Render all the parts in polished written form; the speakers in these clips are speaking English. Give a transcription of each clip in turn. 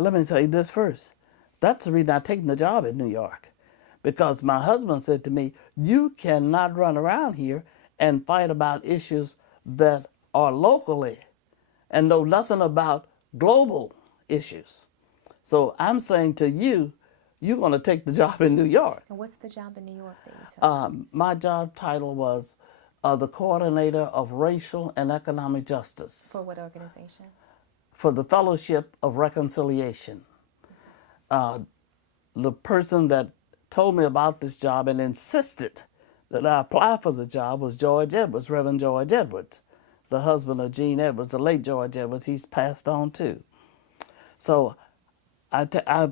Let me tell you this first. That's the reason I taken the job in New York. Because my husband said to me, you cannot run around here and fight about issues that are locally and know nothing about global issues. So I'm saying to you, you're going to take the job in New York. And what's the job in New York that you took? My job title was the coordinator of racial and economic justice. For what organization? For the Fellowship of Reconciliation. The person that told me about this job and insisted that I apply for the job was George Edwards, Reverend George Edwards, the husband of Gene Edwards, the late George Edwards. He's passed on too. So I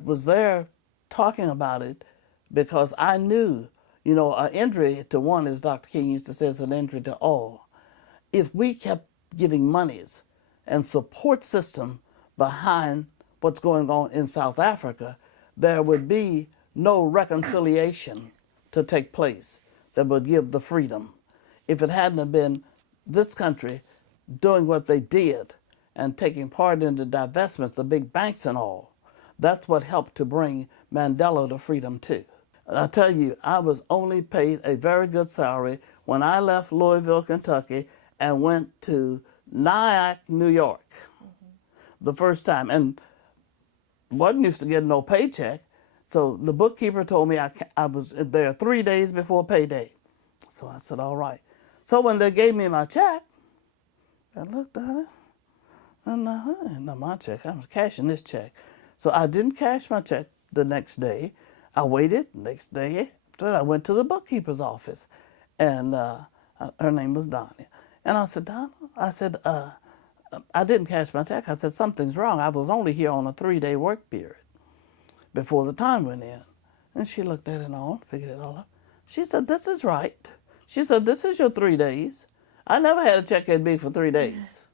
was there talking about it because I knew, an injury to one, as Dr. King used to say, is an injury to all. If we kept giving monies and support system behind what's going on in South Africa, there would be no reconciliation to take place that would give the freedom. If it hadn't have been this country doing what they did and taking part in the divestments, the big banks and all, that's what helped to bring Mandela to freedom too. I tell you, I was only paid a very good salary when I left Louisville, Kentucky, and went to Nyack, New York, the first time, and wasn't used to getting no paycheck. So the bookkeeper told me I was there 3 days before payday. So I said, all right. So when they gave me my check, I looked at it, and not my check, I was cashing this check. So I didn't cash my check the next day. I waited. Next day, I went to the bookkeeper's office, and her name was Donnie. And I said, Donna, I didn't cash my check. I said, something's wrong. I was only here on a 3-day work period before the time went in. And she looked at it all, figured it all out. She said, this is right. She said, this is your 3 days. I never had a check that big for 3 days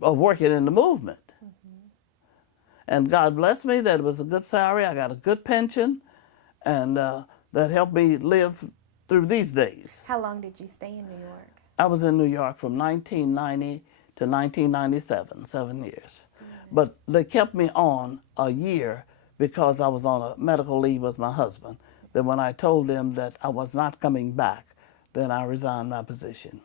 of working in the movement. And God blessed me that it was a good salary. I got a good pension, and that helped me live through these days. How long did you stay in New York? I was in New York from 1990 to 1997, 7 years. But they kept me on a year because I was on a medical leave with my husband. Then when I told them that I was not coming back, then I resigned my position.